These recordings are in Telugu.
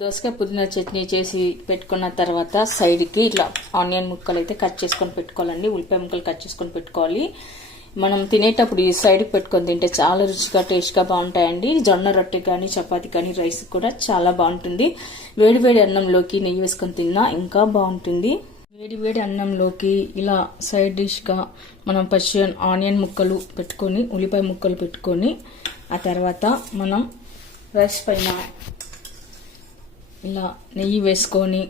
దోసకాయ పుదీనా చట్నీ చేసి పెట్టుకున్న తర్వాత సైడ్కి ఇట్లా ఆనియన్ ముక్కలు అయితే కట్ చేసుకొని పెట్టుకోవాలండి. ఉల్లిపాయ ముక్కలు కట్ చేసుకొని పెట్టుకోవాలి. మనం తినేటప్పుడు ఈ సైడ్కి పెట్టుకొని తింటే చాలా రుచిగా టేస్ట్గా బాగుంటాయండి. జొన్న రొట్టె కానీ చపాతీ కానీ రైస్ కూడా చాలా బాగుంటుంది. వేడి వేడి అన్నంలోకి నెయ్యి వేసుకొని తిన్నా ఇంకా బాగుంటుంది. వేడి వేడి అన్నంలోకి ఇలా సైడ్ డిష్గా మనం పచ్చి ఆనియన్ ముక్కలు పెట్టుకొని ఉల్లిపాయ ముక్కలు పెట్టుకొని ఆ తర్వాత మనం రైస్ పైన ఇలా నెయ్యి వేసుకొని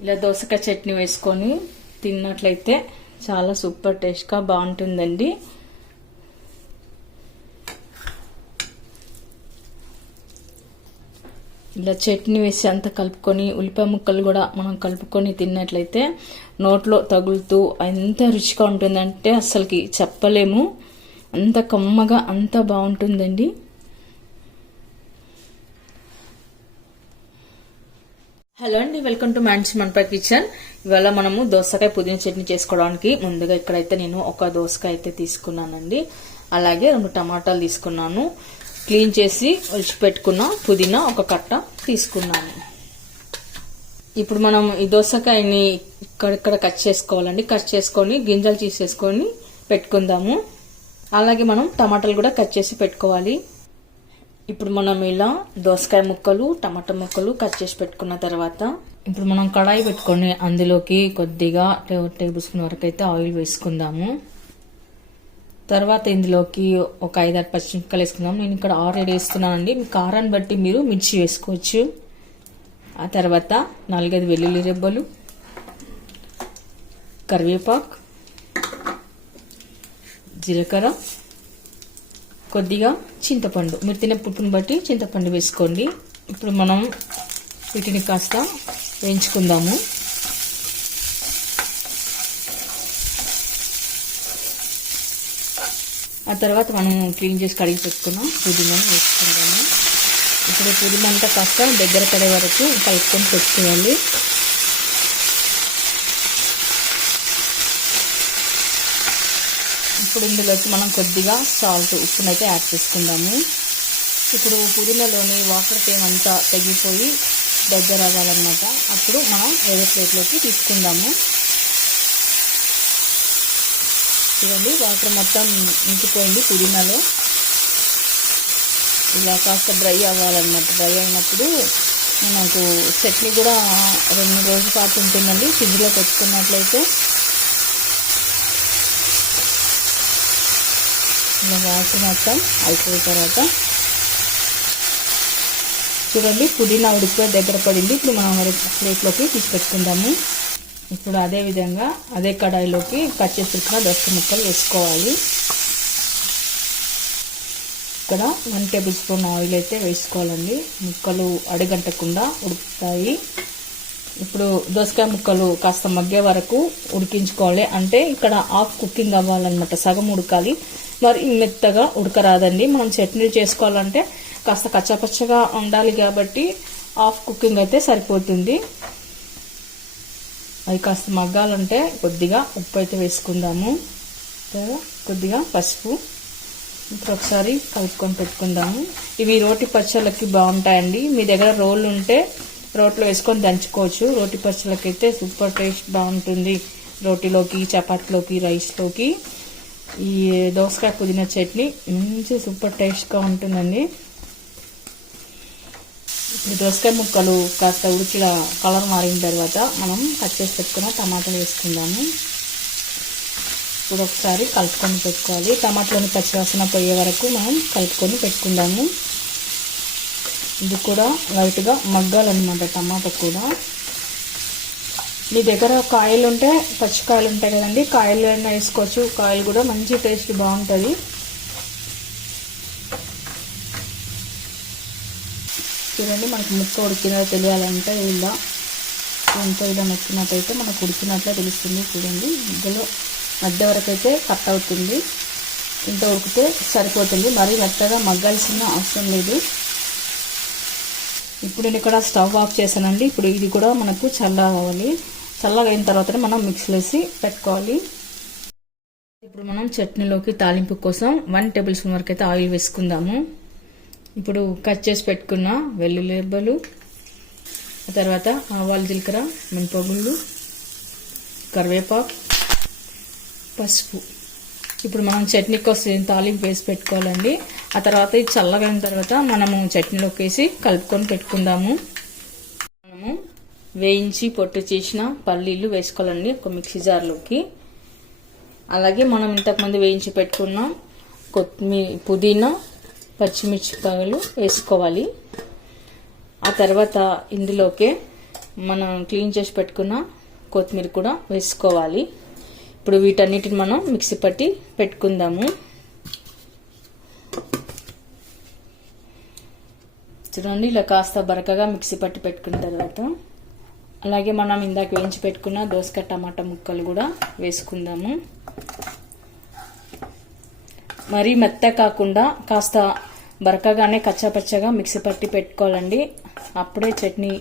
ఇలా దోసకాయ చట్నీ వేసుకొని తిన్నట్లయితే చాలా సూపర్ టేస్ట్గా బాగుంటుందండి. ఇలా చట్నీ వేసి అంతా కలుపుకొని ఉల్లిపాయ ముక్కలు కూడా మనం కలుపుకొని తిన్నట్లయితే నోట్లో తగులుతూ ఎంత రుచిగా ఉంటుందంటే అసలుకి చెప్పలేము. అంత కమ్మగా అంత బాగుంటుందండి. హలో అండి, welcome to man's Monpa kitchen. ఇవాళ మనము దోసకాయ పుదీనా చట్నీ చేసుకోవడానికి ముందుగా ఇక్కడైతే నేను ఒక దోసకాయ అయితే తీసుకున్నానండి. అలాగే 2 టమాటాలు తీసుకున్నాను. క్లీన్ చేసి ఒలిచి పెట్టుకున్న పుదీనా ఒక కట్ట తీసుకున్నాను. ఇప్పుడు మనం ఈ దోసకాయని ఇక్కడిక్కడ కట్ చేసుకోవాలండి. కట్ చేసుకొని గింజలు తీసేసుకొని పెట్టుకుందాము. అలాగే మనం టమాటాలు కూడా కట్ చేసి పెట్టుకోవాలి. ఇప్పుడు మనం ఇలా దోసకాయ ముక్కలు టమాటా ముక్కలు కట్ చేసి పెట్టుకున్న తర్వాత ఇప్పుడు మనం కడాయి పెట్టుకొని అందులోకి కొద్దిగా 2 టేబుల్ స్పూన్ వరకు అయితే ఆయిల్ వేసుకుందాము. తర్వాత ఇందులోకి ఒక 5-6 పచ్చిమిరపకాయలు వేసుకుందాం. నేను ఇక్కడ 6 వేస్తున్నానండి. మీ కారాన్ని బట్టి మీరు మిర్చి వేసుకోవచ్చు. ఆ తర్వాత 4-5 వెల్లుల్లి రెబ్బలు, కరివేపాకు, జీలకర్ర, కొద్దిగా చింతపండు, మీరు తినే పుట్టుని బట్టి చింతపండు వేసుకోండి. ఇప్పుడు మనం వీటిని కాస్త వేయించుకుందాము. ఆ తర్వాత మనం క్లీన్ చేసి కడిగి పెట్టుకున్న పుదీనాను వేసుకుందాము. ఇప్పుడు పుదీనా అంతా కాస్త దగ్గర పడే వరకు కలుపుకొని పెట్టుకోవాలి. ఇప్పుడు ఇందులోకి మనం కొద్దిగా సాల్ట్ ఉప్పునైతే యాడ్ చేసుకుందాము. ఇప్పుడు పుదీనాలోని వాటర్ తేమంతా తగ్గిపోయి దగ్గర అవ్వాలన్నమాట. అప్పుడు మనం వేరే ప్లేట్లోకి తీసుకుందాము. చూడండి, వాటర్ మొత్తం ఇంకిపోయింది పుదీనాలో. ఇలా కాస్త డ్రై అవ్వాలన్నమాట. డ్రై అయినప్పుడు మనకు చట్నీ కూడా 2 రోజుల పాటు ఉంటుందండి. ఫ్రిడ్జ్లో పెట్టుకున్నట్లయితే ఇలా వాటర్ మొత్తం అయిపోయిన తర్వాత చూడండి, పుదీనా ఉడికిపోయి దగ్గర పడింది. ఇప్పుడు మనం ప్లేట్లోకి తీసి పెట్టుకుందాము. ఇప్పుడు అదే విధంగా అదే కడాయిలోకి కట్ చేసి పెట్టుకున్న దోసకాయ ముక్కలు వేసుకోవాలి. ఇక్కడ 1 టేబుల్ స్పూన్ ఆయిల్ అయితే వేసుకోవాలండి. ముక్కలు అడుగంటకుండా ఉడుకుతాయి. ఇప్పుడు దోసకాయ ముక్కలు కాస్త మగ్గే వరకు ఉడికించుకోవాలి. అంటే ఇక్కడ హాఫ్ కుకింగ్ అవ్వాలన్నమాట, సగం ఉడకాలి. మరి మెత్తగా ఉడకరాదండి. మనం చట్నీలు చేసుకోవాలంటే కాస్త కచ్చాపచ్చగా ఉండాలి కాబట్టి హాఫ్ కుకింగ్ అయితే సరిపోతుంది. అది కాస్త మగ్గాలంటే కొద్దిగా ఉప్పు అయితే వేసుకుందాము. కొద్దిగా పసుపు. ఇప్పుడు ఒకసారి కలుపుకొని పెట్టుకుందాము. ఇవి రోటి పచ్చళ్ళకి బాగుంటాయండి. మీ దగ్గర రోళ్ళు ఉంటే రోట్లో వేసుకొని దంచుకోవచ్చు. రోటి పచ్చళ్ళకి అయితే సూపర్ టేస్ట్ బాగుంటుంది. రోటీలోకి, చపాతీలోకి, రైస్లోకి ఈ దోసకాయ పుదీనా చట్నీ మంచి సూపర్ టేస్ట్గా ఉంటుందండి. ఇప్పుడు దోసకాయ ముక్కలు కాస్త ఉడికిగా కలర్ మారిన తర్వాత మనం కట్ చేసి పెట్టుకున్న టమాటాలు వేసుకుందాము. ఇప్పుడు ఒకసారి కలుపుకొని పెట్టుకోవాలి. టమాటాలోని పచ్చివాసన పోయే వరకు మనం కలుపుకొని పెట్టుకుందాము. ఇది కూడా లైట్గా మగ్గాలన్నమాట. టమాటా కూడా మీ దగ్గర కాయలు ఉంటే, పచ్చికాయలు ఉంటాయి కదండి, కాయలు అయినా వేసుకోవచ్చు. కాయలు కూడా మంచి టేస్ట్ బాగుంటుంది. చూడండి, మనకు ముక్క ఉడికినదో తెలియాలంటే ఇలా ఇలా నచ్చినట్టయితే మనకు ఉడికినట్లే తెలుస్తుంది. చూడండి, మధ్య వరకు అయితే కట్ అవుతుంది. ఇంత ఉడికితే సరిపోతుంది. మరీ మెత్తగా మగ్గాల్సిన అవసరం లేదు. ఇప్పుడు నేను ఇక్కడ స్టవ్ ఆఫ్ చేశానండి. ఇప్పుడు ఇది కూడా మనకు చల్లగా చల్లగా అయిన తర్వాతనే మనం మిక్సీలో వేసి పెట్టుకోవాలి. ఇప్పుడు మనం చట్నీలోకి తాలింపు కోసం 1 టేబుల్ స్పూన్ వరకు అయితే ఆయిల్ వేసుకుందాము. ఇప్పుడు కట్ చేసి పెట్టుకున్న వెల్లుల్లి రెబ్బలు, తర్వాత ఆవాలు, జీలకర్ర, మినపగుళ్ళు, కరివేపాకు, పసుపు. ఇప్పుడు మనం చట్నీ కోసం తాలింపు వేసి పెట్టుకోవాలండి. ఆ తర్వాత ఇది చల్లగైన తర్వాత మనము చట్నీలోకి వేసి కలుపుకొని పెట్టుకుందాము. మనము వేయించి పొట్టు చేసిన పల్లీలు వేసుకోవాలండి ఒక మిక్సీ జార్లోకి. అలాగే మనం ఇంతకుముందు వేయించి పెట్టుకున్న కొత్తిమీర, పుదీనా, పచ్చిమిర్చికాయలు వేసుకోవాలి. ఆ తర్వాత ఇందులోకే మనం క్లీన్ చేసి పెట్టుకున్న కొత్తిమీర కూడా వేసుకోవాలి. ఇప్పుడు వీటన్నిటిని మనం మిక్సీ పట్టి పెట్టుకుందాము. చూడండి, ఇలా కాస్త బరకగా మిక్సీ పట్టి పెట్టుకున్న తర్వాత అలాగే మనం ఇందాక వేయించి పెట్టుకున్న దోసకాయ టమాటా ముక్కలు కూడా వేసుకుందాము. మరీ మెత్త కాకుండా కాస్త బరకగానే కచ్చాపచ్చగా మిక్సీ పట్టి పెట్టుకోవాలండి. అప్పుడే చట్నీ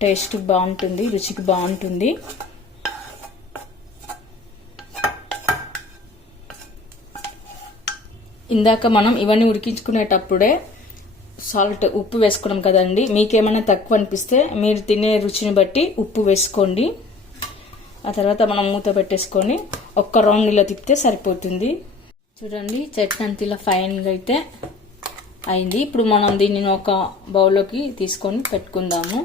టేస్ట్ బాగుంటుంది, రుచికి బాగుంటుంది. ఇందాక మనం ఇవన్నీ ఉడికించుకునేటప్పుడే ఉప్పు వేసుకున్నాం కదండి. మీకేమైనా తక్కువ అనిపిస్తే మీరు తినే రుచిని బట్టి ఉప్పు వేసుకోండి. ఆ తర్వాత మనం మూత పెట్టేసుకొని ఒక్క రౌండ్ ఇలా తిప్పితే సరిపోతుంది. చూడండి, చట్నీ అంత ఇలా ఫైన్గా అయితే అయింది. ఇప్పుడు మనం దీన్ని ఒక బౌల్లోకి తీసుకొని పెట్టుకుందాము.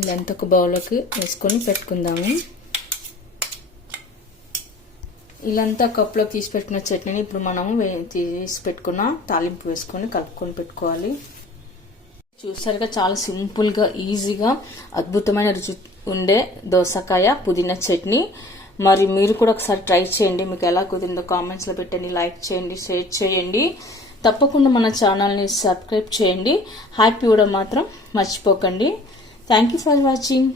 ఇలా ఒక బౌల్లోకి వేసుకొని పెట్టుకుందాము. ఇలాంతా కప్లో తీసి పెట్టుకున్న చట్నీని ఇప్పుడు మనము తీసి పెట్టుకున్న తాలింపు వేసుకొని కలుపుకొని పెట్టుకోవాలి. చూసారుగా, చాలా సింపుల్గా, ఈజీగా, అద్భుతమైన రుచి ఉండే దోసకాయ పుదీనా చట్నీ. మరి మీరు కూడా ఒకసారి ట్రై చేయండి. మీకు ఎలా కుదిరిందో కామెంట్స్లో పెట్టండి, లైక్ చేయండి, షేర్ చేయండి. తప్పకుండా మన ఛానల్ని సబ్స్క్రైబ్ చేయండి. హ్యాపీ కూడా మాత్రం మర్చిపోకండి. Thank you for watching.